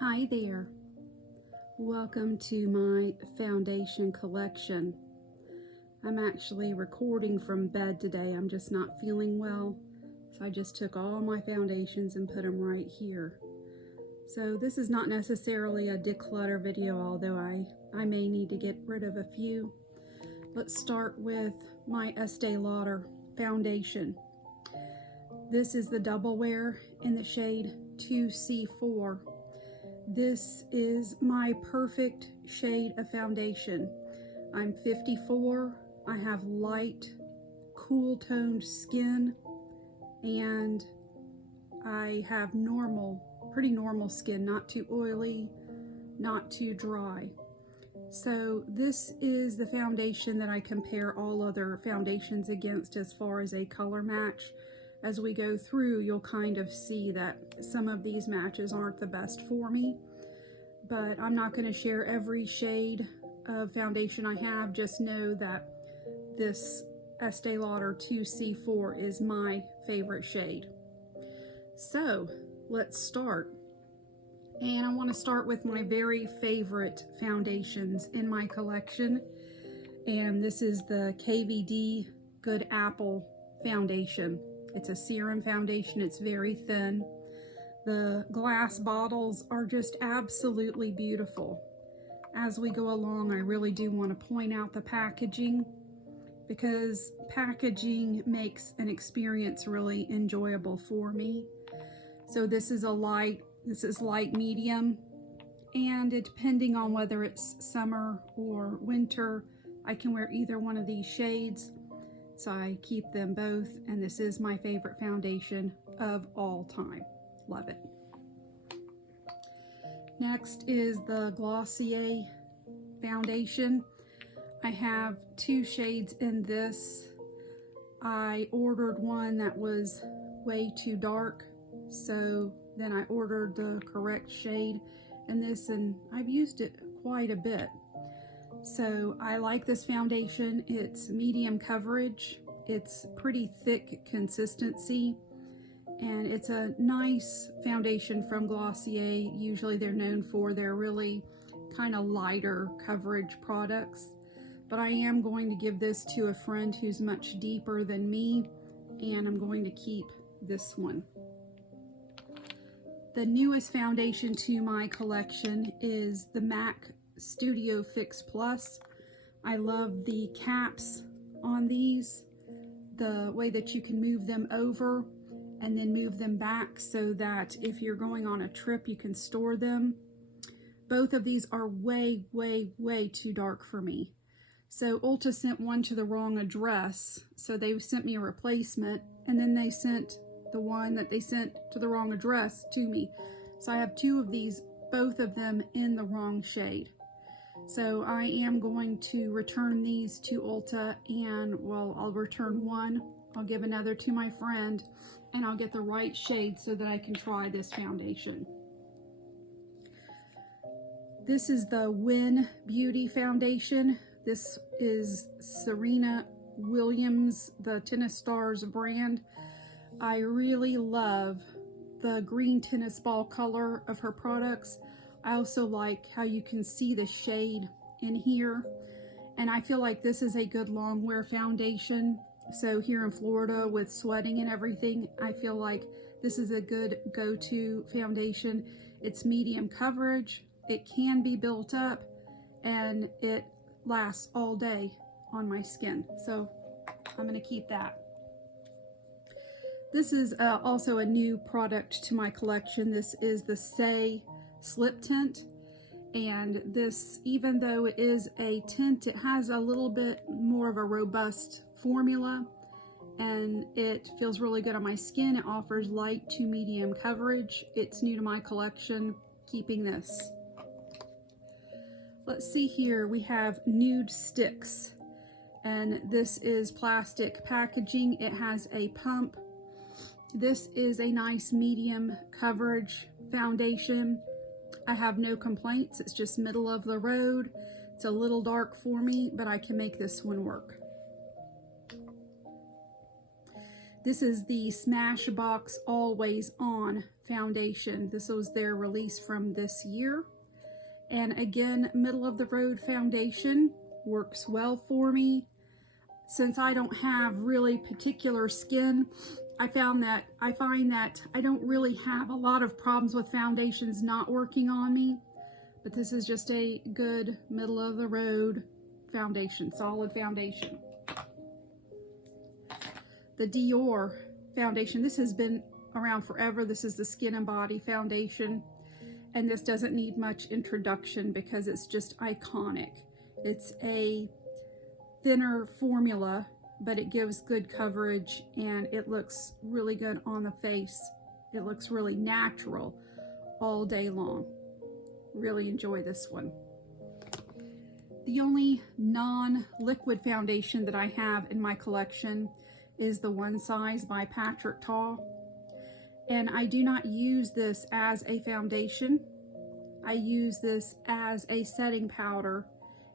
Hi there. Welcome to my foundation collection. I'm actually recording from bed today. I'm just not feeling well, so I just took all my foundations and put them right here. So this is not necessarily a declutter video, although I may need to get rid of a few. Let's start with my Estee Lauder foundation. This is the Double Wear in the shade 2C4. This is my perfect shade of foundation. I'm 54, I have light, cool toned skin, and I have pretty normal skin, not too oily, not too dry. So this is the foundation that I compare all other foundations against as far as a color match. As we go through, you'll kind of see that some of these matches aren't the best for me, but I'm not going to share every shade of foundation I have. Just know that this Estee Lauder 2C4 is my favorite shade. So let's start. And I want to start with my very favorite foundations in my collection. And this is the KVD Good Apple foundation. It's a serum foundation. It's very thin. The glass bottles are just absolutely beautiful. As we go along, I really do want to point out the packaging, because packaging makes an experience really enjoyable for me. So this is light medium, and depending on whether it's summer or winter, I can wear either one of these shades. So I keep them both, and this is my favorite foundation of all time. Love it. Next is the Glossier foundation. I have two shades in this. I ordered one that was way too dark, so then I ordered the correct shade in this, and I've used it quite a bit. So I like this foundation. It's medium coverage, it's pretty thick consistency, and it's a nice foundation from Glossier. Usually they're known for their really kind of lighter coverage products, but I am going to give this to a friend who's much deeper than me, and I'm going to keep this one. The newest foundation to my collection is the MAC Studio Fix Plus. I love the caps on these, the way that you can move them over and then move them back so that if you're going on a trip, you can store them. Both of these are way, way, way too dark for me. So Ulta sent one to the wrong address, so they sent me a replacement, and then they sent the one that they sent to the wrong address to me. So I have two of these, both of them in the wrong shade. So I am going to return these to Ulta, and well, I'll return one, I'll give another to my friend, and I'll get the right shade so that I can try this foundation. This is the Win Beauty foundation. This is Serena Williams, the Tennis Stars brand. I really love the green tennis ball color of her products. I also like how you can see the shade in here, and I feel like this is a good long wear foundation. So here in Florida with sweating and everything, I feel like this is a good go-to foundation. It's medium coverage, it can be built up, and it lasts all day on my skin. So I'm gonna keep that. This is also a new product to my collection. This is the Saie Slip Tint, and this, even though it is a tint, it has a little bit more of a robust formula, and it feels really good on my skin. It offers light to medium coverage. It's new to my collection, keeping this. Let's see here, we have Nude Sticks, and this is plastic packaging. It has a pump. This is a nice medium coverage foundation. I have no complaints. It's just middle of the road. It's a little dark for me, but I can make this one work. This is the Smashbox Always On foundation. This was their release from this year. And again, middle of the road foundation works well for me. Since I don't have really particular skin, I find that I don't really have a lot of problems with foundations not working on me. But this is just a good middle of the road foundation, solid foundation. The Dior foundation, this has been around forever. This is the Skin and Body foundation. And this doesn't need much introduction because it's just iconic. It's a thinner formula, but it gives good coverage and it looks really good on the face. It looks really natural all day long. Really enjoy this one. The only non-liquid foundation that I have in my collection is the One Size by Patrick Ta. And I do not use this as a foundation. I use this as a setting powder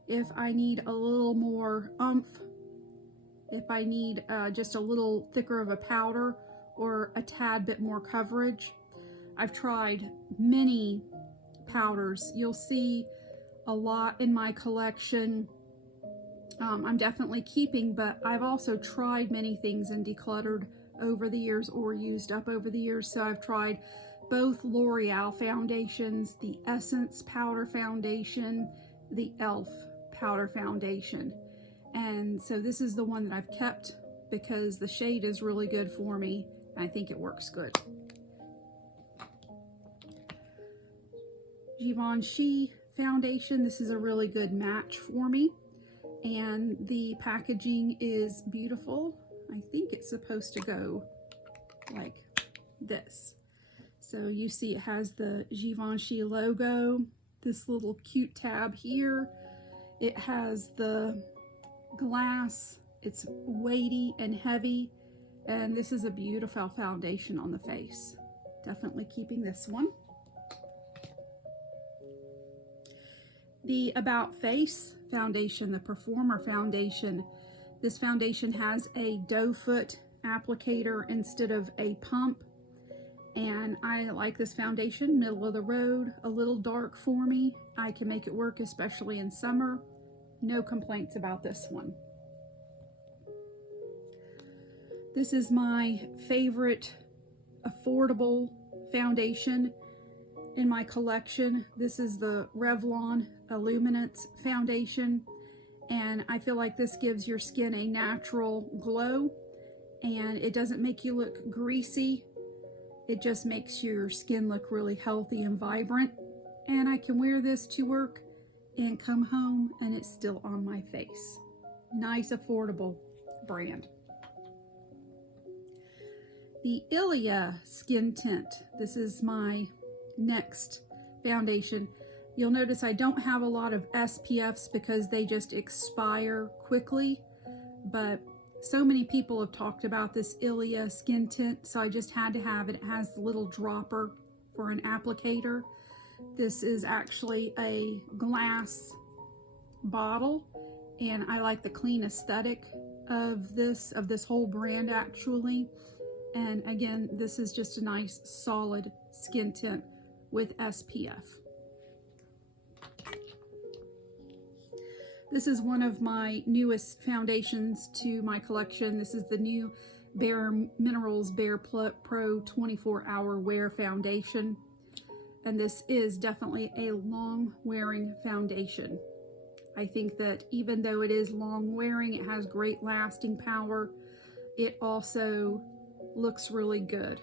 if I need a little more oomph, if I need just a little thicker of a powder or a tad bit more coverage. I've tried many powders. You'll see a lot in my collection. I'm definitely keeping, but I've also tried many things and decluttered over the years or used up over the years. So I've tried both L'Oreal foundations, the Essence powder foundation, the e.l.f. powder foundation. And so this is the one that I've kept because the shade is really good for me. I think it works good. Givenchy foundation. This is a really good match for me. And the packaging is beautiful. I think it's supposed to go like this. So you see it has the Givenchy logo, this little cute tab here. It has the glass. It's weighty and heavy. And this is a beautiful foundation on the face. Definitely keeping this one. The About Face foundation, the Performer foundation. This foundation has a doe foot applicator instead of a pump. And I like this foundation, middle of the road, a little dark for me. I can make it work, especially in summer. No complaints about this one. This is my favorite affordable foundation in my collection. This is the Revlon Illuminance foundation, and I feel like this gives your skin a natural glow, and it doesn't make you look greasy. It just makes your skin look really healthy and vibrant. And I can wear this to work and come home and it's still on my face. Nice, affordable brand. The Ilia Skin Tint. This is my next foundation. You'll notice I don't have a lot of SPFs because they just expire quickly, but so many people have talked about this Ilia Skin Tint, so I just had to have it. It has the little dropper for an applicator. This is actually a glass bottle, and I like the clean aesthetic of this whole brand actually. And again, this is just a nice solid skin tint with SPF. This is one of my newest foundations to my collection. This is the new Bare Minerals Bare Pro 24-Hour Wear Foundation. And this is definitely a long wearing foundation. I think that even though it is long wearing, it has great lasting power. It also looks really good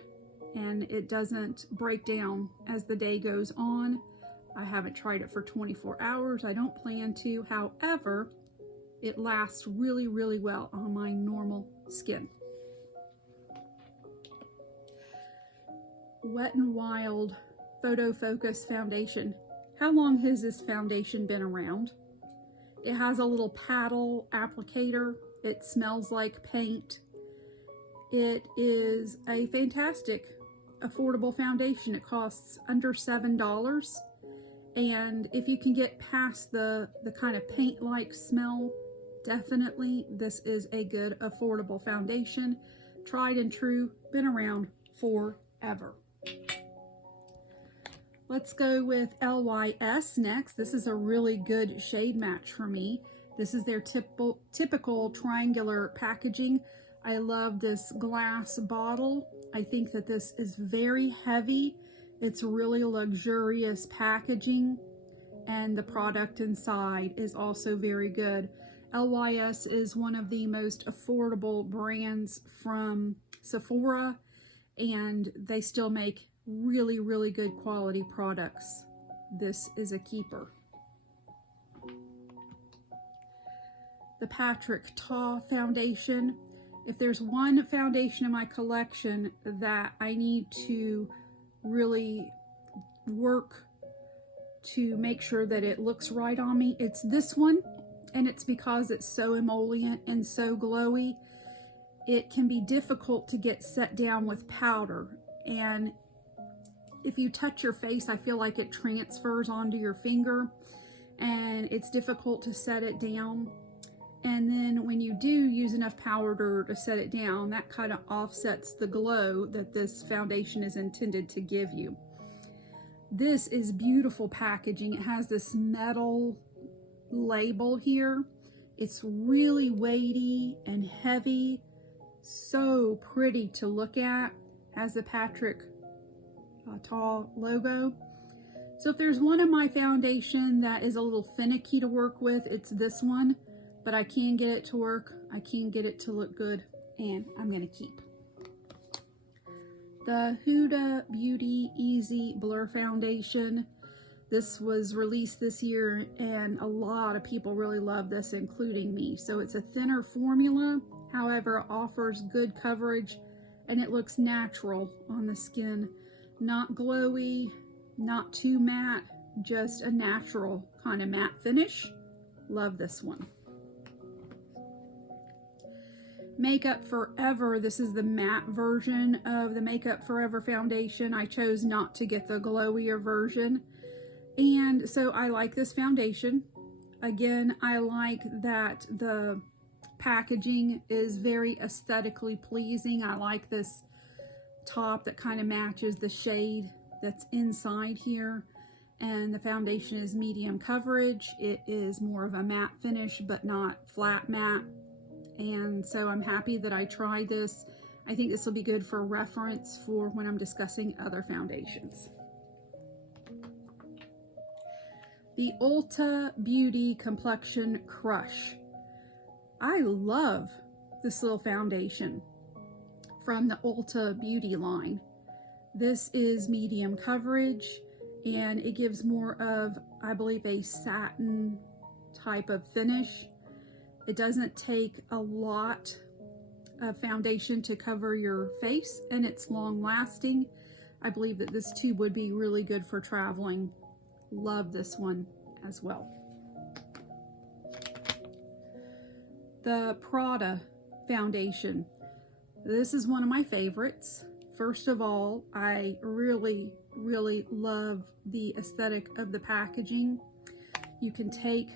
and it doesn't break down as the day goes on. I haven't tried it for 24 hours. I don't plan to. However, it lasts really, really well on my normal skin. Wet n Wild Photo Focus Foundation. How long has this foundation been around? It has a little paddle applicator. It smells like paint. It is a fantastic, affordable foundation. It costs under $7. And if you can get past the kind of paint-like smell, definitely this is a good, affordable foundation. Tried and true, been around forever. Let's go with LYS next. This is a really good shade match for me. This is their typical triangular packaging. I love this glass bottle. I think that this is very heavy. It's really luxurious packaging, and the product inside is also very good. LYS is one of the most affordable brands from Sephora, and they still make really, really good quality products. This is a keeper. The Patrick Ta foundation. If there's one foundation in my collection that I need to really work to make sure that it looks right on me, it's this one. And it's because it's so emollient and so glowy. It can be difficult to get set down with powder, and if you touch your face, I feel like it transfers onto your finger and it's difficult to set it down. And then when you do use enough powder to set it down, that kind of offsets the glow that this foundation is intended to give you. This is beautiful packaging. It has this metal label here. It's really weighty and heavy, so pretty to look at. Has the Patrick Ta logo. So if there's one in my foundation that is a little finicky to work with, it's this one, but I can get it to work. I can get it to look good, and I'm gonna keep. The Huda Beauty Easy Blur Foundation. This was released this year, and a lot of people really love this, including me. So it's a thinner formula, however, it offers good coverage, and it looks natural on the skin. Not glowy, not too matte, just a natural kind of matte finish. Love this one. Makeup Forever. This is the matte version of the Makeup Forever foundation. I chose not to get the glowier version. And so I like this foundation. Again, I like that the packaging is very aesthetically pleasing. I like this top that kind of matches the shade that's inside here, and the foundation is medium coverage. It is more of a matte finish but not flat matte, and so I'm happy that I tried this. I think this will be good for reference for when I'm discussing other foundations. The Ulta Beauty Complexion Crush. I love this little foundation from the Ulta Beauty line. This is medium coverage, and it gives more of, I believe, a satin type of finish. It doesn't take a lot of foundation to cover your face, and it's long lasting. I believe that this tube would be really good for traveling. Love this one as well. The Prada foundation. This is one of my favorites. First of all, I really, really love the aesthetic of the packaging. You can take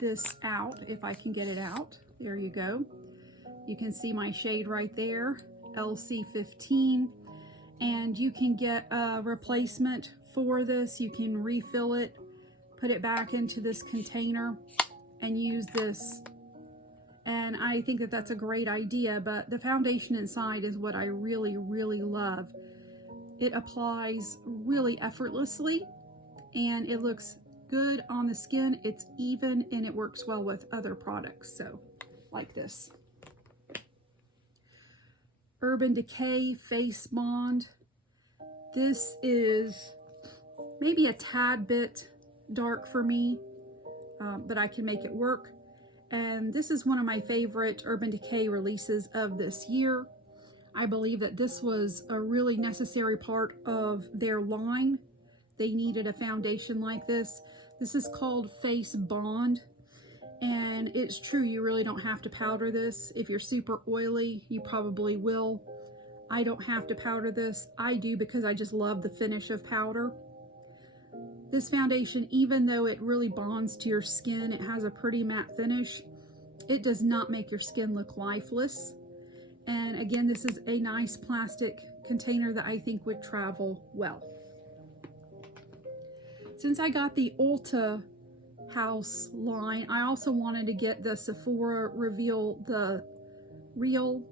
this out, if I can get it out. There you go. You can see my shade right there, LC15. And you can get a replacement for this. You can refill it, put it back into this container, and use this. And I think that that's a great idea, but the foundation inside is what I really, really love. It applies really effortlessly, and it looks good on the skin. It's even, and it works well with other products, so like this. Urban Decay Face Bond. This is maybe a tad bit dark for me, but I can make it work. And this is one of my favorite Urban Decay releases of this year. I believe that this was a really necessary part of their line. They needed a foundation like this. This is called Face Bond. And it's true, you really don't have to powder this. If you're super oily, you probably will. I don't have to powder this. I do because I just love the finish of powder. This foundation, even though it really bonds to your skin, it has a pretty matte finish. It does not make your skin look lifeless. And again, this is a nice plastic container that I think would travel well. since I got the Ulta House line, I also wanted to get the Sephora Reveal the Real,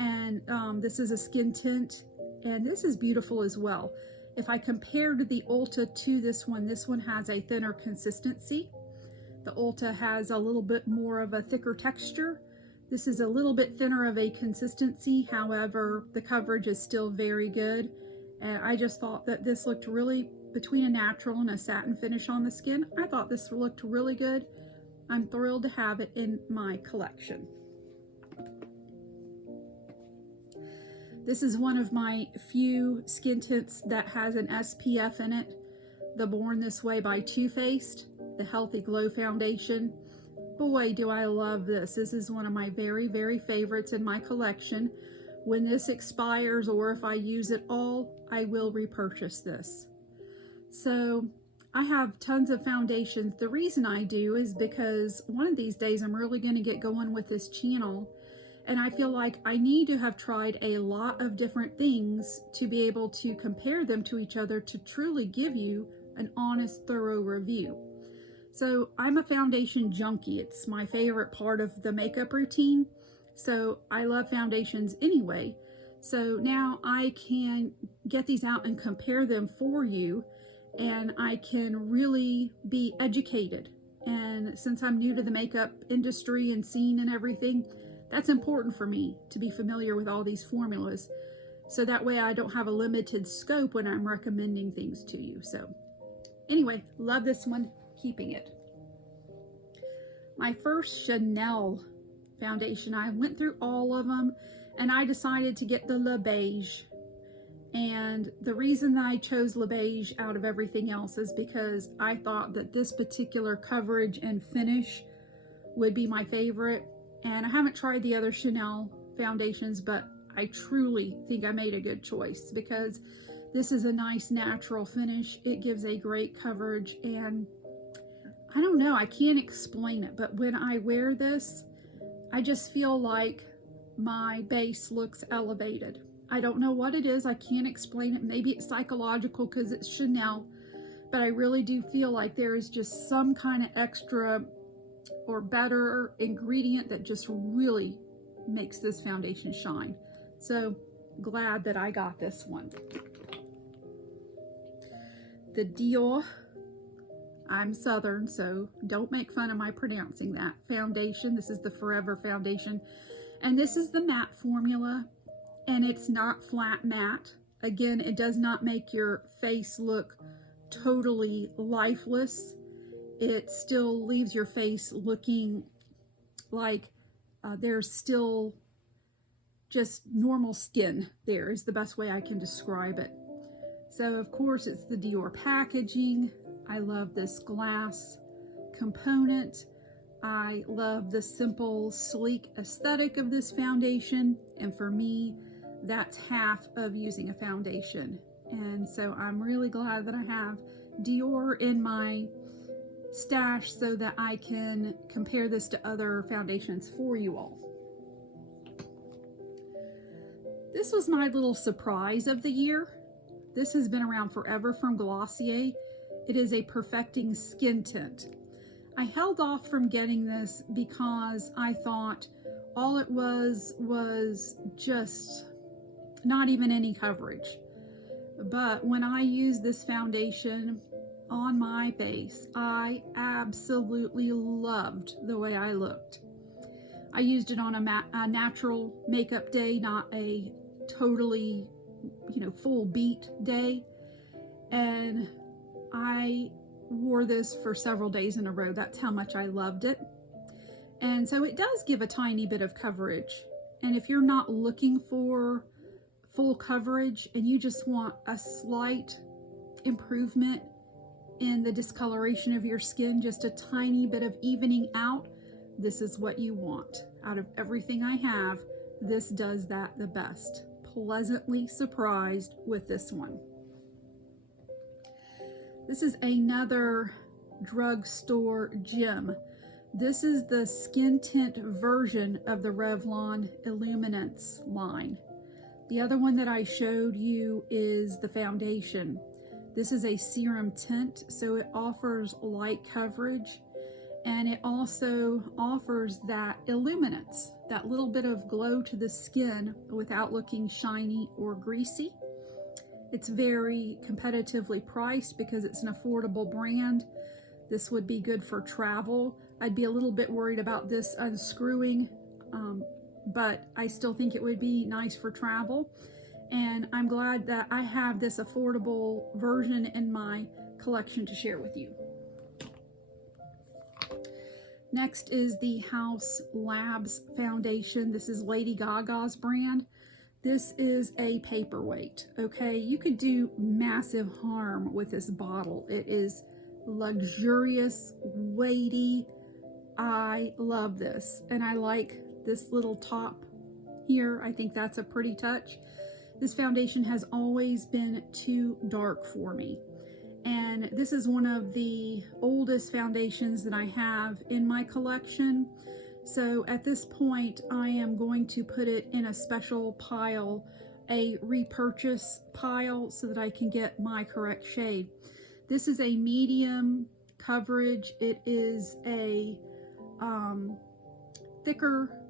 and this is a skin tint, and this is beautiful as well. If I compared the Ulta to this one has a thinner consistency. The Ulta has a little bit more of a thicker texture. This is a little bit thinner of a consistency, however, the coverage is still very good. And I just thought that this looked really, between a natural and a satin finish on the skin, I thought this looked really good. I'm thrilled to have it in my collection. This is one of my few skin tints that has an SPF in it. The Born This Way by Too Faced, the Healthy Glow Foundation. Boy, do I love this. This is one of my very, very favorites in my collection. When this expires, or if I use it all, I will repurchase this. So I have tons of foundations. The reason I do is because one of these days I'm really going to get going with this channel, and I feel like I need to have tried a lot of different things to be able to compare them to each other to truly give you an honest, thorough review. So I'm a foundation junkie. It's my favorite part of the makeup routine. So I love foundations anyway. So now I can get these out and compare them for you, and I can really be educated. And since I'm new to the makeup industry and scene and everything, that's important for me to be familiar with all these formulas. So that way I don't have a limited scope when I'm recommending things to you. So anyway, love this one, keeping it. My first Chanel foundation, I went through all of them and I decided to get the Le Beige. And the reason that I chose Le Beige out of everything else is because I thought that this particular coverage and finish would be my favorite. And I haven't tried the other Chanel foundations, but I truly think I made a good choice because this is a nice natural finish. It gives a great coverage, and I don't know, I can't explain it, but when I wear this, I just feel like my base looks elevated. I don't know what it is. I can't explain it. Maybe it's psychological because it's Chanel, but I really do feel like there is just some kind of extra or better ingredient that just really makes this foundation shine. So glad that I got this one. The Dior, I'm Southern, so don't make fun of my pronouncing that, foundation. This is the Forever Foundation, and this is the matte formula, and it's not flat matte. Again, it does not make your face look totally lifeless. It still leaves your face looking like there's still just normal skin. There is the best way I can describe it. So of course it's the Dior packaging. I love this glass component. I love the simple, sleek aesthetic of this foundation. And for me, that's half of using a foundation. And so I'm really glad that I have Dior in my stash so that I can compare this to other foundations for you all. This was my little surprise of the year. This has been around forever from Glossier. It is a perfecting skin tint. I held off from getting this because I thought all it was just not even any coverage. But when I used this foundation on my face, I absolutely loved the way I looked. I used it on a natural makeup day, not a totally, full beat day. And I wore this for several days in a row. That's how much I loved it. And so it does give a tiny bit of coverage. And if you're not looking for full coverage and you just want a slight improvement in the discoloration of your skin, just a tiny bit of evening out, this is what you want. Out of everything I have, this does that the best. Pleasantly surprised with this one. This is another drugstore gem. This is the skin tint version of the Revlon Illuminance line. The other one that I showed you is the foundation. This is a serum tint, so it offers light coverage, and it also offers that illuminance, that little bit of glow to the skin without looking shiny or greasy. It's very competitively priced because it's an affordable brand. This would be good for travel. I'd be a little bit worried about this unscrewing, but I still think it would be nice for travel. And I'm glad that I have this affordable version in my collection to share with you. Next is the Haus Labs foundation. This is Lady Gaga's brand. This is a paperweight, okay? You could do massive harm with this bottle. It is luxurious, weighty. I love this. And I like this little top here. I think that's a pretty touch. This foundation has always been too dark for me. And this is one of the oldest foundations that I have in my collection. So at this point, I am going to put it in a special pile, a repurchase pile, so that I can get my correct shade. This is a medium coverage. It is a thicker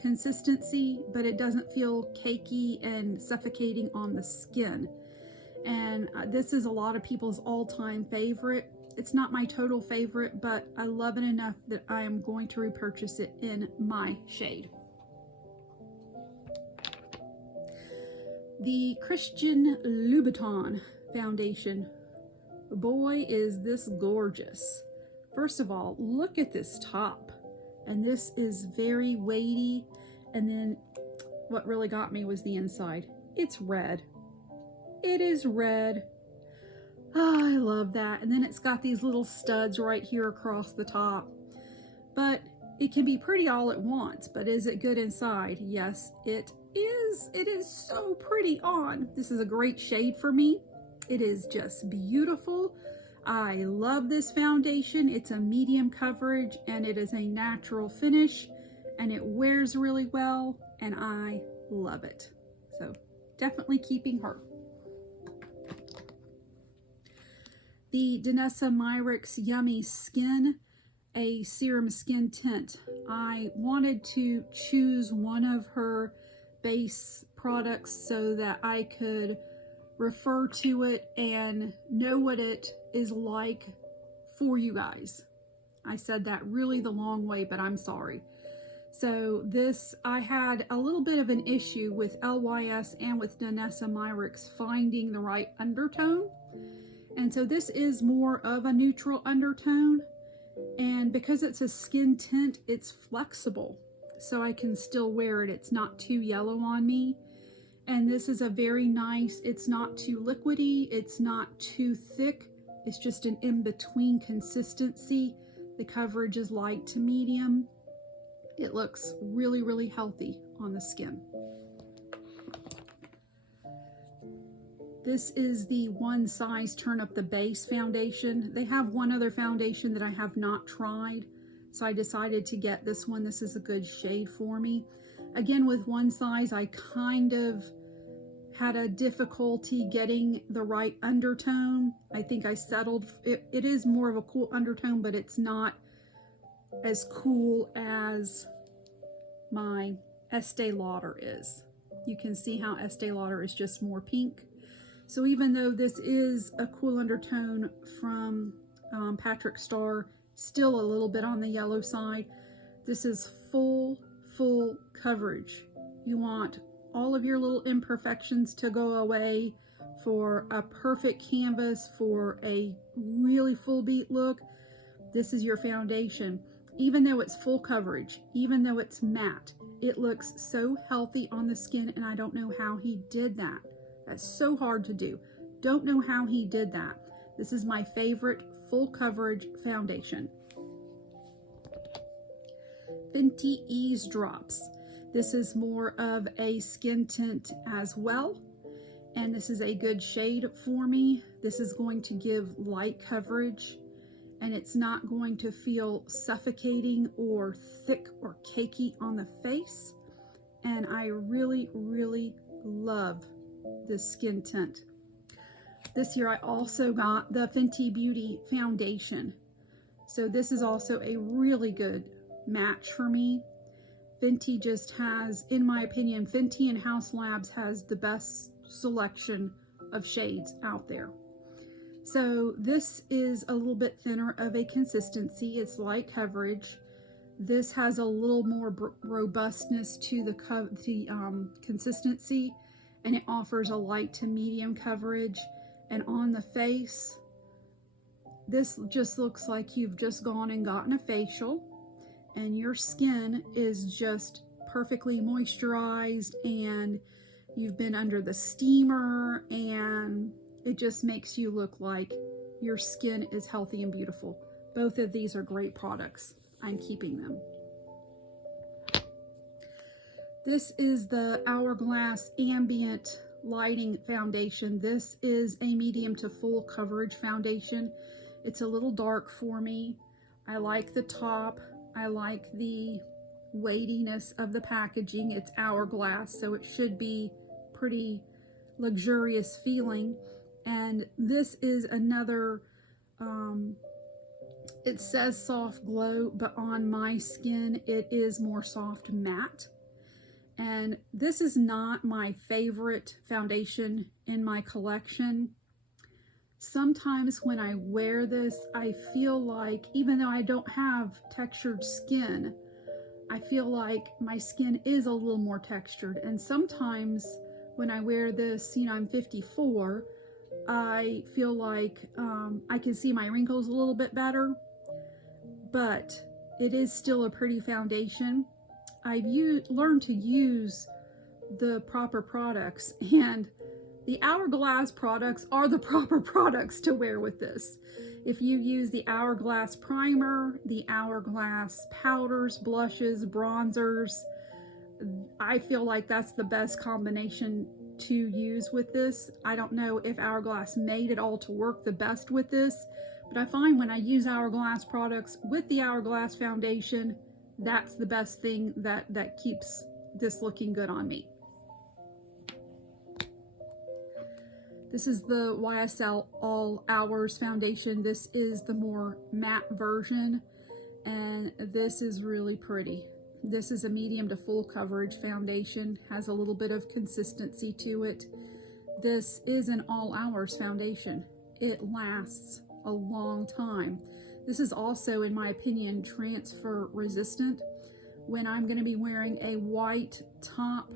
consistency, but it doesn't feel cakey and suffocating on the skin. And this is a lot of people's all-time favorite. It's not my total favorite, but I love it enough that I am going to repurchase it in my shade. The Christian Louboutin foundation. Boy, is this gorgeous. First of all, look at this top. And this is very weighty. And then what really got me was the inside. It's red. It is red. Oh, I love that. And then it's got these little studs right here across the top. But it can be pretty all at once. But is it good inside? Yes, it is. It is so pretty on. This is a great shade for me. It is just beautiful. I love this foundation. It's a medium coverage and it is a natural finish and it wears really well and I love it. So definitely keeping her. The Danessa Myricks Yummy Skin, a serum skin tint. I wanted to choose one of her base products so that I could refer to it and know what it is like for you guys. I said that really the long way, but I'm sorry. So this, I had a little bit of an issue with LYS and with Danessa Myricks finding the right undertone. And so this is more of a neutral undertone. And because it's a skin tint, it's flexible. So I can still wear it. It's not too yellow on me. And this is a very nice, it's not too liquidy, it's not too thick, it's just an in-between consistency. The coverage is light to medium. It looks really, really healthy on the skin. This is the One Size Turn Up the Base foundation. They have one other foundation that I have not tried, so I decided to get this one. This is a good shade for me. Again, with One Size, I kind of had a difficulty getting the right undertone. I think I settled. It is more of a cool undertone, but it's not as cool as my Estee Lauder is. You can see how Estee Lauder is just more pink. So even though this is a cool undertone from Patrick Starr, still a little bit on the yellow side, this is full coverage. You want all of your little imperfections to go away for a perfect canvas, for a really full beat look. This is your foundation. Even though it's full coverage, even though it's matte, it looks so healthy on the skin, and I don't know how he did that. That's so hard to do. Don't know how he did that. This is my favorite full coverage foundation. Fenty Ease Drops. This is more of a skin tint as well, and this is a good shade for me. This is going to give light coverage, and it's not going to feel suffocating or thick or cakey on the face. And I really, really love this skin tint. This year I also got the Fenty Beauty foundation. So this is also a really good match for me. Fenty just has, in my opinion, Fenty and Haus Labs has the best selection of shades out there. So this is a little bit thinner of a consistency. It's light coverage. This has a little more robustness to the consistency, and it offers a light to medium coverage. And on the face, this just looks like you've just gone and gotten a facial, and your skin is just perfectly moisturized, and you've been under the steamer, and it just makes you look like your skin is healthy and beautiful. Both of these are great products. I'm keeping them. This is the Hourglass Ambient Lighting Foundation. This is a medium to full coverage foundation. It's a little dark for me. I like the top. I like the weightiness of the packaging. It's Hourglass, so it should be pretty luxurious feeling. And this is another, it says soft glow, but on my skin it is more soft matte. And this is not my favorite foundation in my collection. Sometimes when I wear this, I feel like, even though I don't have textured skin, I feel like my skin is a little more textured. And sometimes when I wear this, you know, I'm 54, I feel like I can see my wrinkles a little bit better, but it is still a pretty foundation. I've learned to use the proper products, and the Hourglass products are the proper products to wear with this. If you use the Hourglass primer, the Hourglass powders, blushes, bronzers, I feel like that's the best combination to use with this. I don't know if Hourglass made it all to work the best with this, but I find when I use Hourglass products with the Hourglass foundation, that's the best thing that keeps this looking good on me. This is the YSL All Hours foundation. This is the more matte version, and this is really pretty. This is a medium to full coverage foundation, has a little bit of consistency to it. This is an All Hours foundation. It lasts a long time. This is also, in my opinion, transfer resistant. When I'm going to be wearing a white top,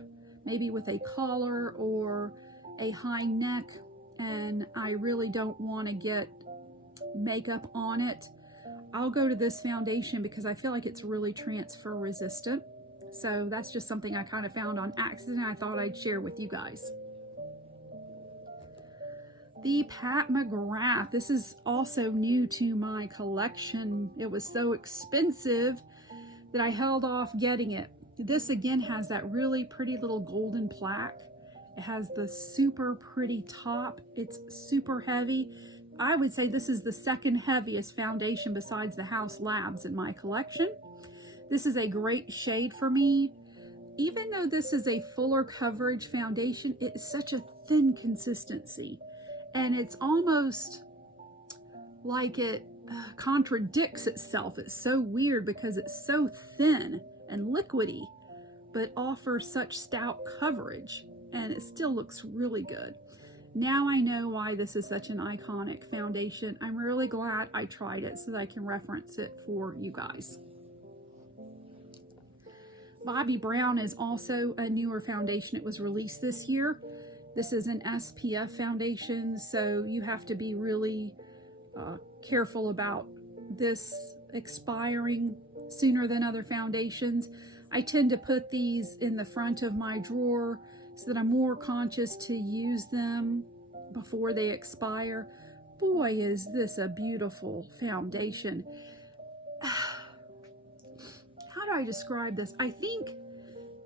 maybe with a collar or a high neck, and I really don't want to get makeup on it, I'll go to this foundation because I feel like it's really transfer resistant. So that's just something I kind of found on accident. I thought I'd share with you guys. The Pat McGrath. This is also new to my collection. It was so expensive that I held off getting it. This again has that really pretty little golden plaque. It has the super pretty top. It's super heavy. I would say this is the second heaviest foundation besides the Haus Labs in my collection. This is a great shade for me. Even though this is a fuller coverage foundation, it is such a thin consistency. And it's almost like it contradicts itself. It's so weird because it's so thin and liquidy, but offers such stout coverage, and it still looks really good. Now I know why this is such an iconic foundation. I'm really glad I tried it so that I can reference it for you guys. Bobbi Brown is also a newer foundation. It was released this year. This is an SPF foundation, so you have to be really careful about this expiring sooner than other foundations. I tend to put these in the front of my drawer so that I'm more conscious to use them before they expire. Boy, is this a beautiful foundation. How do I describe this? I think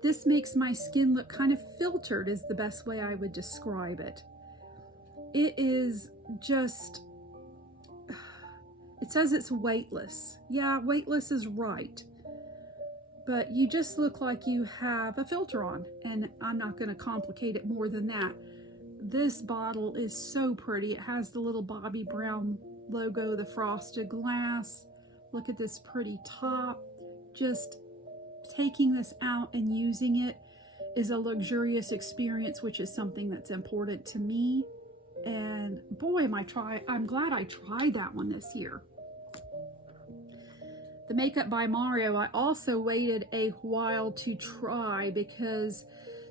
this makes my skin look kind of filtered is the best way I would describe it. It is just, it says it's weightless. Yeah, weightless is right. But you just look like you have a filter on, and I'm not going to complicate it more than that. This bottle is so pretty. It has the little Bobbi Brown logo, the frosted glass. Look at this pretty top. Just taking this out and using it is a luxurious experience, which is something that's important to me. And boy, I'm glad I tried that one this year. The Makeup by Mario, I also waited a while to try because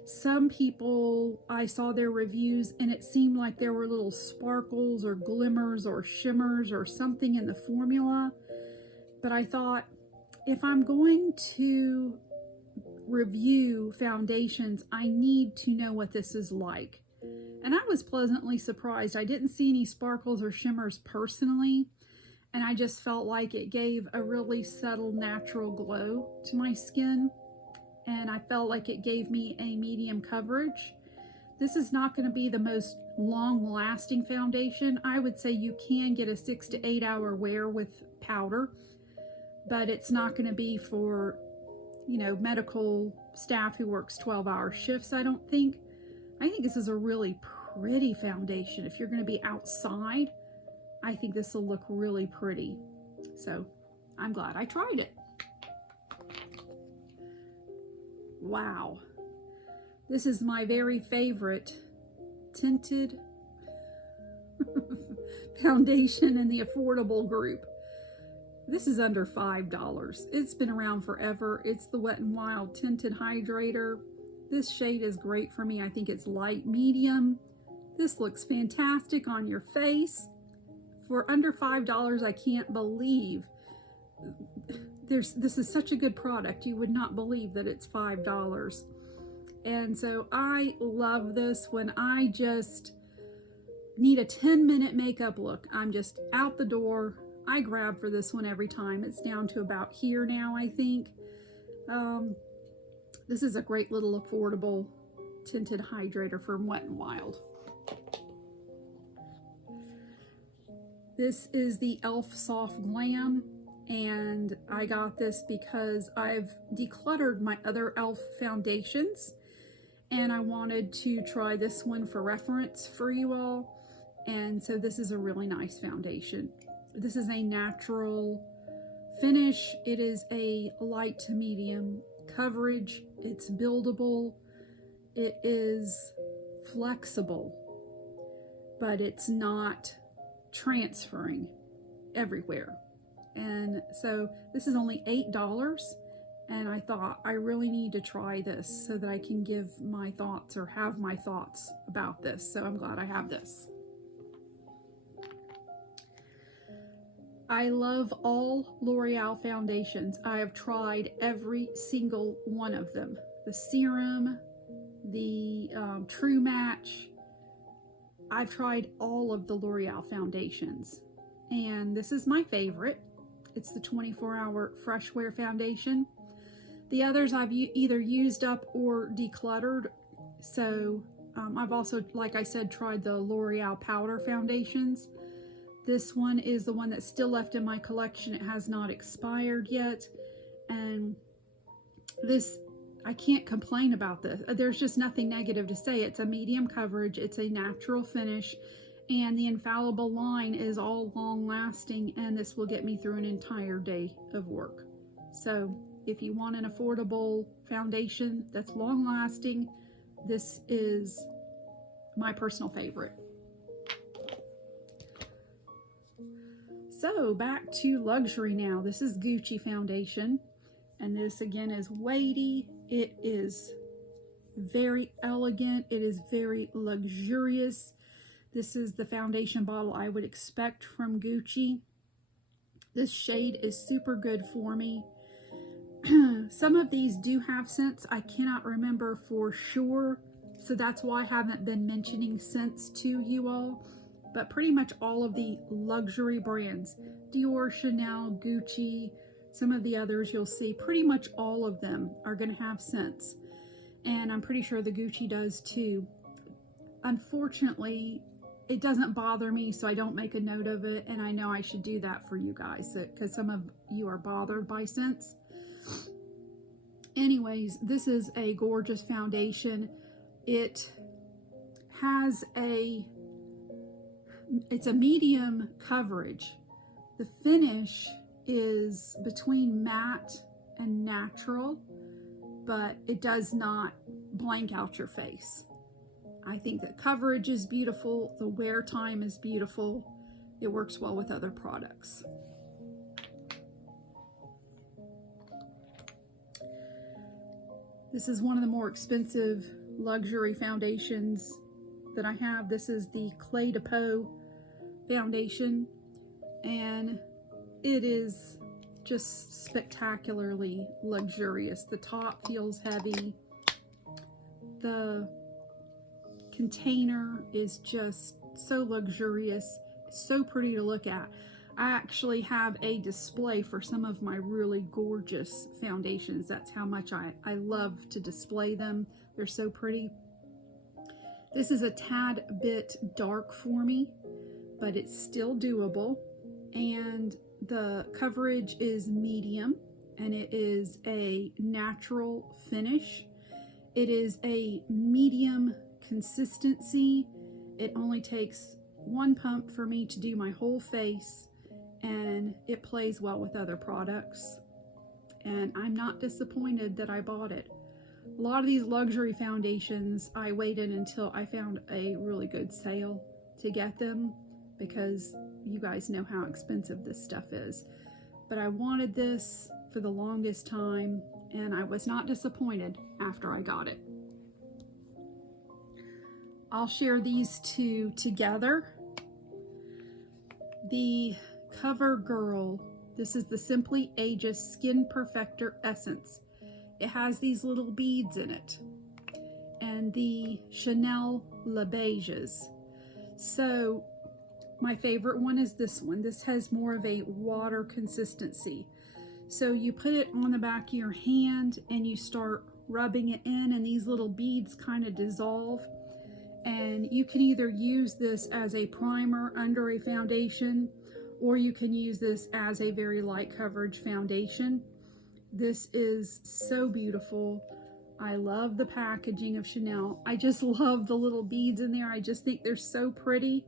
some people, I saw their reviews and it seemed like there were little sparkles or glimmers or shimmers or something in the formula. But I thought, if I'm going to review foundations, I need to know what this is like. And I was pleasantly surprised. I didn't see any sparkles or shimmers personally, and I just felt like it gave a really subtle, natural glow to my skin. And I felt like it gave me a medium coverage. This is not going to be the most long-lasting foundation. I would say you can get a 6 to 8 hour wear with powder, but it's not going to be for, you know, medical staff who works 12-hour shifts, I don't think. I think this is a really pretty foundation. If you're going to be outside, I think this will look really pretty. So I'm glad I tried it. Wow. This is my very favorite tinted foundation in the affordable group. This is under $5. It's been around forever. It's the Wet n Wild Tinted Hydrator. This shade is great for me. I think it's light medium. This looks fantastic on your face. For under $5, I can't believe this is such a good product. You would not believe that it's $5. And so I love this when I just need a 10-minute makeup look. I'm just out the door. I grab for this one every time. It's down to about here now, I think. This is a great little affordable tinted hydrator from Wet n Wild. This is the e.l.f. Soft Glam, and I got this because I've decluttered my other e.l.f. foundations, and I wanted to try this one for reference for you all. And so this is a really nice foundation. This is a natural finish. It is a light to medium coverage. It's buildable. It is flexible, but it's not transferring everywhere. And so this is only $8, and I thought I really need to try this so that I can give my thoughts or have my thoughts about this. So I'm glad I have this. I love all L'Oreal foundations. I have tried every single one of them. The serum, the True Match. I've tried all of the L'Oreal foundations, and this is my favorite. It's the 24-hour Fresh Wear foundation. The others I've either used up or decluttered. So I've also, like I said, tried the L'Oreal powder foundations. This one is the one that's still left in my collection. It has not expired yet. And this, I can't complain about this. There's just nothing negative to say. It's a medium coverage. It's a natural finish. And the Infallible line is all long lasting. And this will get me through an entire day of work. So if you want an affordable foundation that's long lasting, this is my personal favorite. So back to luxury now. This is Gucci foundation, and this again is weighty. It is very elegant. It is very luxurious. This is the foundation bottle I would expect from Gucci. This shade is super good for me. Some of these do have scents. I cannot remember for sure, so that's why I haven't been mentioning scents to you all. But pretty much all of the luxury brands, Dior, Chanel, Gucci, some of the others you'll see, pretty much all of them are going to have scents. And I'm pretty sure the Gucci does too. Unfortunately, it doesn't bother me, so I don't make a note of it. And I know I should do that for you guys, because some of you are bothered by scents. Anyways, this is a gorgeous foundation. It has it's a medium coverage. The finish is between matte and natural, but it does not blank out your face. I think the coverage is beautiful. The wear time is beautiful. It works well with other products. This is one of the more expensive luxury foundations that I have. This is the Clé de Peau foundation, and it is just spectacularly luxurious. The top feels heavy. The container is just so luxurious, so pretty to look at. I actually have a display for some of my really gorgeous foundations. That's how much I love to display them. They're so pretty. This is a tad bit dark for me, but it's still doable. And the coverage is medium, and it is a natural finish. It is a medium consistency. It only takes one pump for me to do my whole face, and it plays well with other products. And I'm not disappointed that I bought it. A lot of these luxury foundations, I waited until I found a really good sale to get them, because you guys know how expensive this stuff is. But I wanted this for the longest time, and I was not disappointed after I got it. I'll share these two together. The CoverGirl, this is the Simply Aegis Skin Perfector Essence. It has these little beads in it. And the Chanel Le Beiges. So my favorite one is this one. This has more of a water consistency. So you put it on the back of your hand and you start rubbing it in, and these little beads kind of dissolve. And you can either use this as a primer under a foundation, or you can use this as a very light coverage foundation. This is so beautiful. I love the packaging of Chanel. I just love the little beads in there. I just think they're so pretty,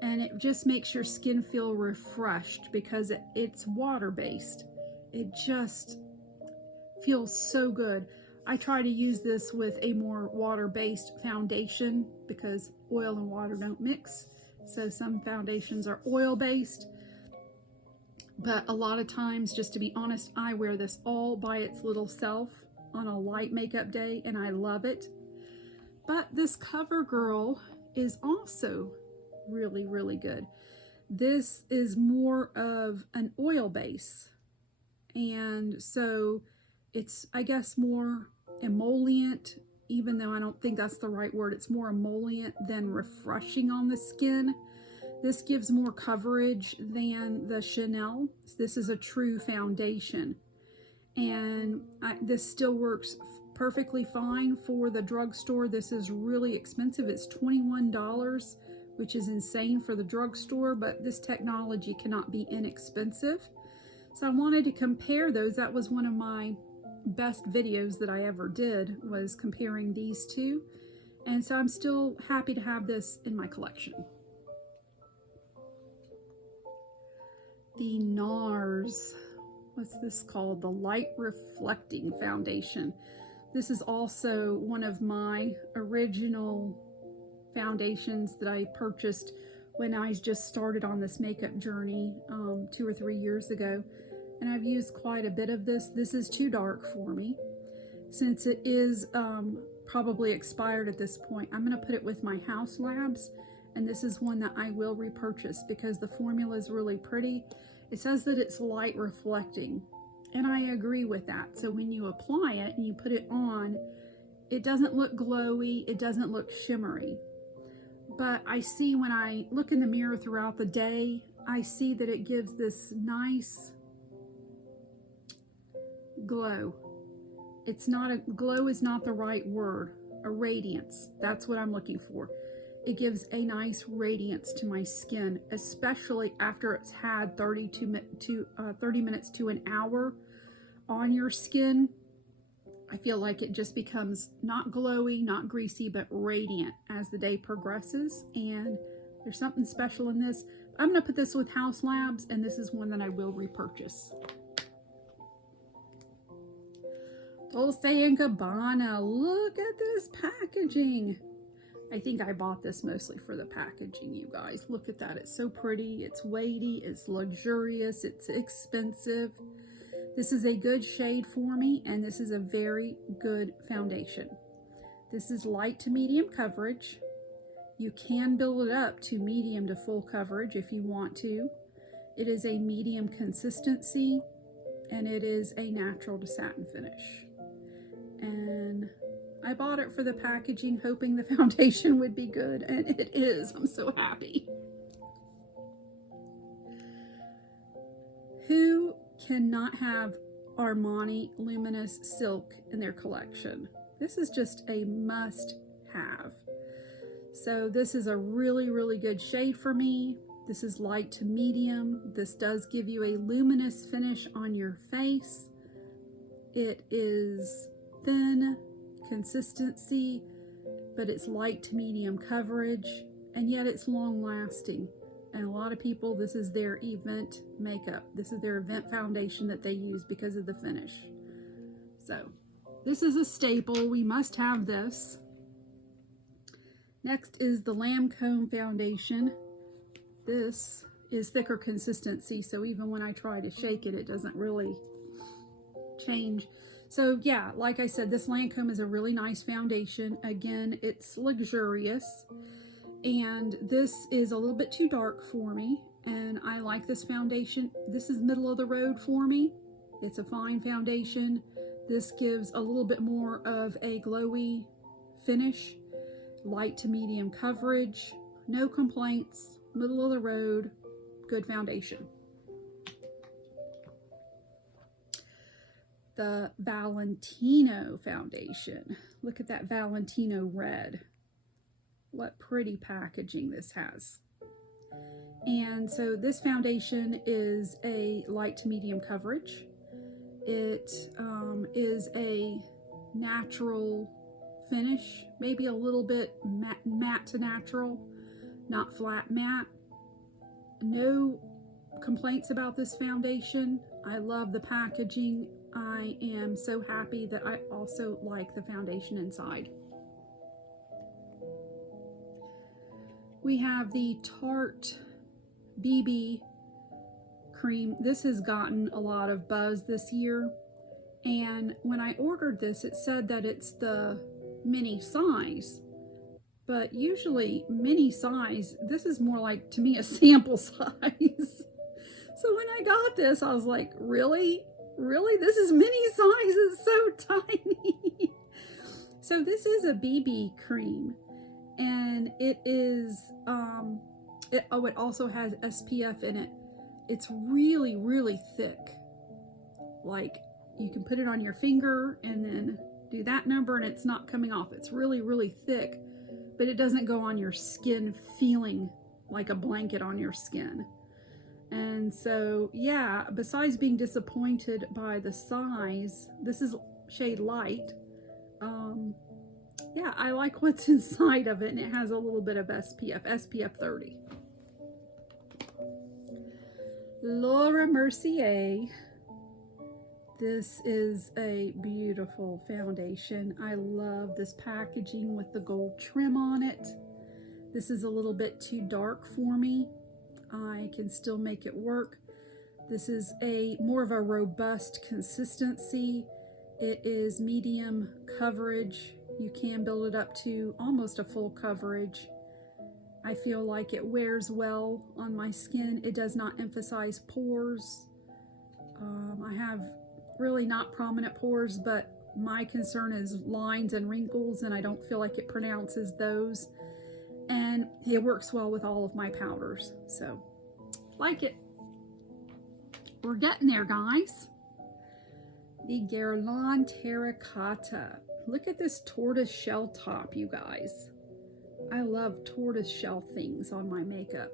and it just makes your skin feel refreshed because it's water-based. It just feels so good. I try to use this with a more water-based foundation because oil and water don't mix. So some foundations are oil-based. But a lot of times, just to be honest, I wear this all by its little self on a light makeup day, and I love it. But this CoverGirl is also really, really good. This is more of an oil base. And so it's, I guess, more emollient, even though I don't think that's the right word. It's more emollient than refreshing on the skin. This gives more coverage than the Chanel. This is a true foundation. And this still works perfectly fine for the drugstore. This is really expensive. It's $21, which is insane for the drugstore, but this technology cannot be inexpensive. So I wanted to compare those. That was one of my best videos that I ever did, was comparing these two. And so I'm still happy to have this in my collection. The NARS, what's this called? The Light Reflecting Foundation. This is also one of my original foundations that I purchased when I just started on this makeup journey 2 or 3 years ago. And I've used quite a bit of this. This is too dark for me. Since it is probably expired at this point, I'm going to put it with my Haus Labs. And this is one that I will repurchase because the formula is really pretty. It says that it's light reflecting, and I agree with that. So when you apply it and you put it on, it doesn't look glowy, it doesn't look shimmery. But I see, when I look in the mirror throughout the day, I see that it gives this nice glow. It's not a glow, is not the right word. A radiance. That's what I'm looking for. It gives a nice radiance to my skin, especially after it's had 30 minutes to an hour on your skin. I feel like it just becomes not glowy, not greasy, but radiant as the day progresses. And there's something special in this. I'm going to put this with Haus Labs, and this is one that I will repurchase. Dolce & Gabbana, look at this packaging. I think I bought this mostly for the packaging, you guys. Look at that. It's so pretty. It's weighty. It's luxurious. It's expensive. This is a good shade for me, and this is a very good foundation. This is light to medium coverage. You can build it up to medium to full coverage if you want to. It is a medium consistency, and it is a natural to satin finish. And I bought it for the packaging, hoping the foundation would be good, and it is. I'm so happy. Who cannot have Armani Luminous Silk in their collection? This is just a must-have. So this is a really, really good shade for me. This is light to medium. This does give you a luminous finish on your face. It is thin consistency, but it's light to medium coverage, and yet it's long lasting. And a lot of people, this is their event makeup. This is their event foundation that they use because of the finish. So this is a staple. We must have this. Next is the Lancome foundation. This is thicker consistency, so even when I try to shake it, it doesn't really change. So yeah, like I said, this Lancome is a really nice foundation. Again, it's luxurious, and this is a little bit too dark for me, and I like this foundation. This is middle of the road for me. It's a fine foundation. This gives a little bit more of a glowy finish, light to medium coverage, no complaints, middle of the road, good foundation. The Valentino foundation. Look at that Valentino red. What pretty packaging this has. And so this foundation is a light to medium coverage. It is a natural finish, maybe a little bit matte to natural, not flat matte. No complaints about this foundation. I love the packaging. I am so happy that I also like the foundation inside. We have the Tarte BB cream. This has gotten a lot of buzz this year, and when I ordered this, it said that it's the mini size, but usually mini size, this is more like, to me, a sample size. So when I got this, I was like, really? Really? This is mini size? It's so tiny. So this is a BB cream, and it is, it also has SPF in it. It's really, really thick. Like, you can put it on your finger and then do that number and it's not coming off. It's really, really thick, but it doesn't go on your skin feeling like a blanket on your skin. And so, yeah, besides being disappointed by the size, this is shade light. Yeah, I like what's inside of it, and it has a little bit of SPF 30. Laura Mercier. This is a beautiful foundation. I love this packaging with the gold trim on it. This is a little bit too dark for me. I can still make it work. This is more of a robust consistency. It is medium coverage. You can build it up to almost a full coverage. I feel like it wears well on my skin. It does not emphasize pores. I have really not prominent pores, but my concern is lines and wrinkles, and I don't feel like it pronounces those. And it works well with all of my powders, so like it. We're getting there, guys. The Guerlain Terracotta. Look at this tortoise shell top, you guys. I love tortoise shell things on my makeup.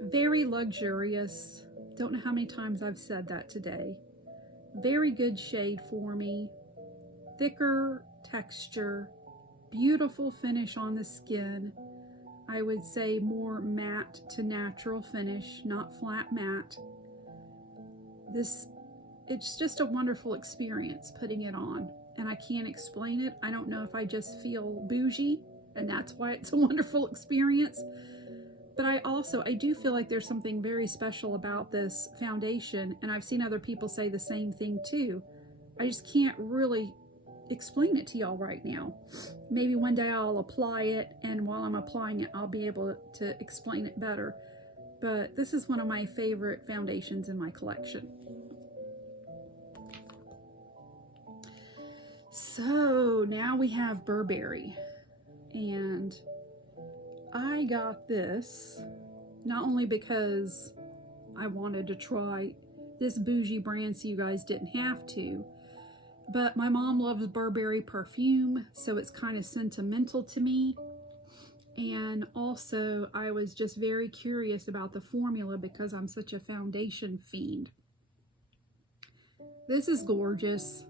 Very luxurious. Don't know how many times I've said that today. Very good shade for me. thicker texture, beautiful finish on the skin. I would say more matte to natural finish, not flat matte. It's just a wonderful experience putting it on, and I can't explain it. I don't know if I just feel bougie and that's why it's a wonderful experience. But I do feel like there's something very special about this foundation, and I've seen other people say the same thing too. I just can't really explain it to y'all right now. Maybe one day I'll apply it, and while I'm applying it, I'll be able to explain it better. But this is one of my favorite foundations in my collection. So now we have Burberry, and I got this not only because I wanted to try this bougie brand so you guys didn't have to, but my mom loves Burberry perfume, so it's kind of sentimental to me. And also I was just very curious about the formula because I'm such a foundation fiend. This is gorgeous.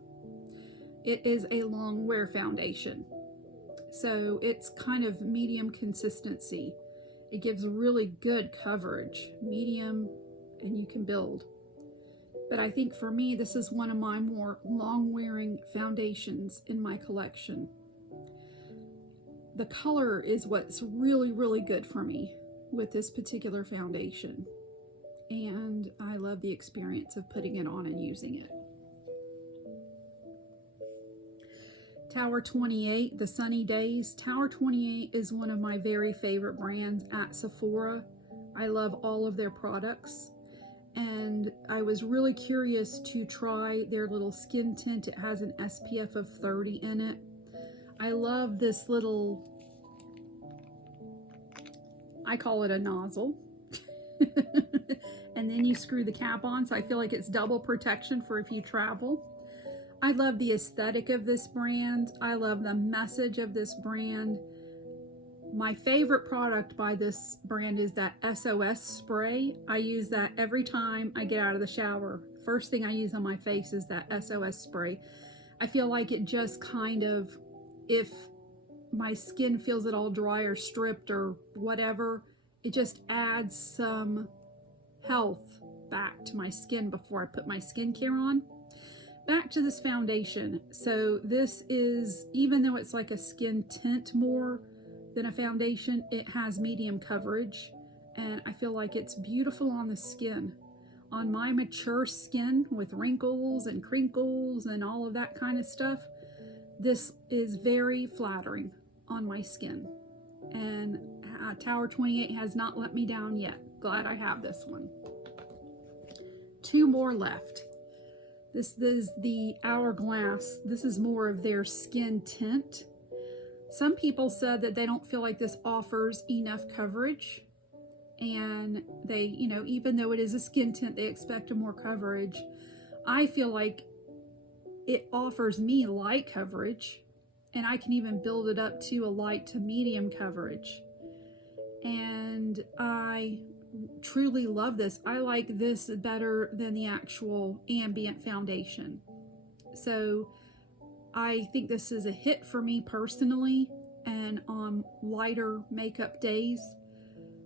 It is a long wear foundation, so it's kind of medium consistency. It gives really good coverage, medium, and you can build. But I think for me, this is one of my more long-wearing foundations in my collection. The color is what's really, really good for me with this particular foundation. And I love the experience of putting it on and using it. Tower 28, the Sunny Days. Tower 28 is one of my very favorite brands at Sephora. I love all of their products. And I was really curious to try their little skin tint. It has an SPF of 30 in it. I love this little, I call it a nozzle. And then you screw the cap on, so I feel like it's double protection for if you travel. I love the aesthetic of this brand. I love the message of this brand. My favorite product by this brand is that SOS spray. I use that every time I get out of the shower. First thing I use on my face is that SOS spray. I feel like it just kind of, if my skin feels it all dry or stripped or whatever, it just adds some health back to my skin before I put my skincare on. Back to this foundation. So this is, even though it's like a skin tint more than a foundation, it has medium coverage, and I feel like it's beautiful on the skin. On my mature skin with wrinkles and crinkles and all of that kind of stuff, this is very flattering on my skin. And Tower 28 has not let me down yet. Glad I have this one. Two more left. This is the Hourglass. This is more of their skin tint. Some people said that they don't feel like this offers enough coverage, and they, even though it is a skin tint, they expect more coverage. I feel like it offers me light coverage, and I can even build it up to a light to medium coverage. And I truly love this. I like this better than the actual ambient foundation. So I think this is a hit for me personally, and on lighter makeup days,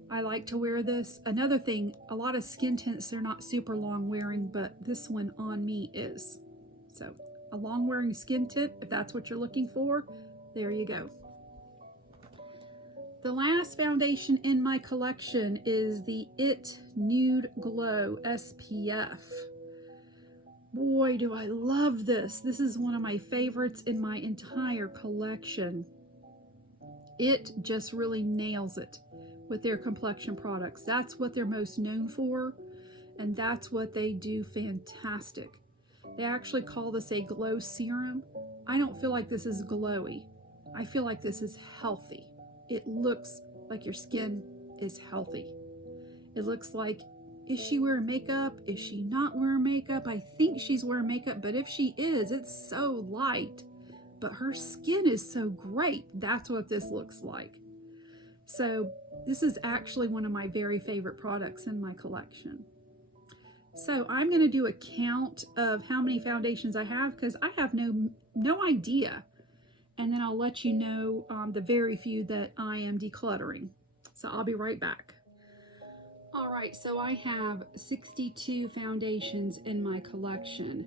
I like to wear this. Another thing, a lot of skin tints, they're not super long wearing, but this one on me is. So a long wearing skin tint, if that's what you're looking for, there you go. The last foundation in my collection is the IT Nude Glow SPF. Boy, do I love this. This is one of my favorites in my entire collection. It just really nails it with their complexion products. That's what they're most known for, and that's what they do fantastic. They actually call this a glow serum. I don't feel like this is glowy. I feel like this is healthy. It looks like your skin is healthy. It looks like, is she wearing makeup? Is she not wearing makeup? I think she's wearing makeup, but if she is, it's so light. But her skin is so great. That's what this looks like. So this is actually one of my very favorite products in my collection. So I'm going to do a count of how many foundations I have, because I have no no idea. And then I'll let you know the very few that I am decluttering. So I'll be right back. All right, so I have 62 foundations in my collection.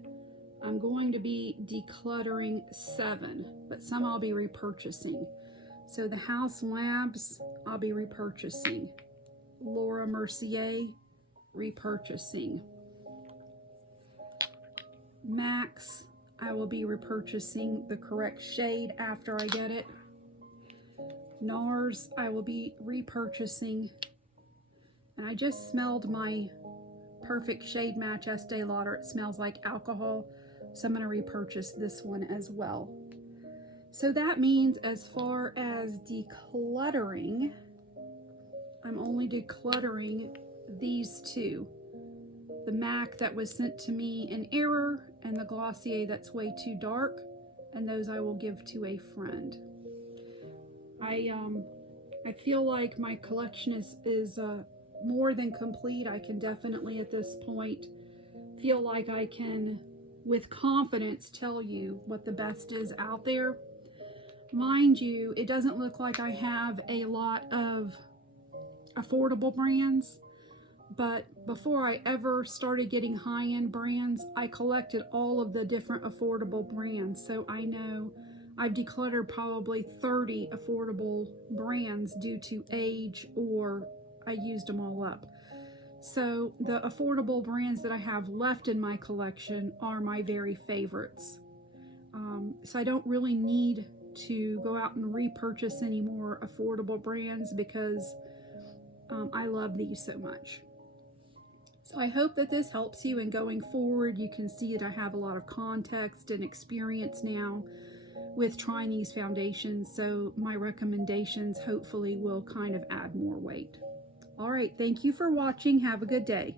I'm going to be decluttering 7, but some I'll be repurchasing. So the Haus Labs, I'll be repurchasing. Laura Mercier, repurchasing. Max, I will be repurchasing the correct shade after I get it. NARS, I will be repurchasing. And I just smelled my perfect shade match Estee Lauder. It smells like alcohol, so I'm going to repurchase this one as well. So that means as far as decluttering, I'm only decluttering these 2. The MAC that was sent to me in error, and the Glossier that's way too dark, and those I will give to a friend. I feel like my collection is more than complete. I can definitely at this point feel like I can with confidence tell you what the best is out there. Mind you, it doesn't look like I have a lot of affordable brands, but before I ever started getting high-end brands, I collected all of the different affordable brands. So I know I've decluttered probably 30 affordable brands due to age, or I used them all up. So the affordable brands that I have left in my collection are my very favorites. So I don't really need to go out and repurchase any more affordable brands because I love these so much. So I hope that this helps you, and going forward you can see that I have a lot of context and experience now with trying these foundations, so my recommendations hopefully will kind of add more weight. All right, thank you for watching. Have a good day.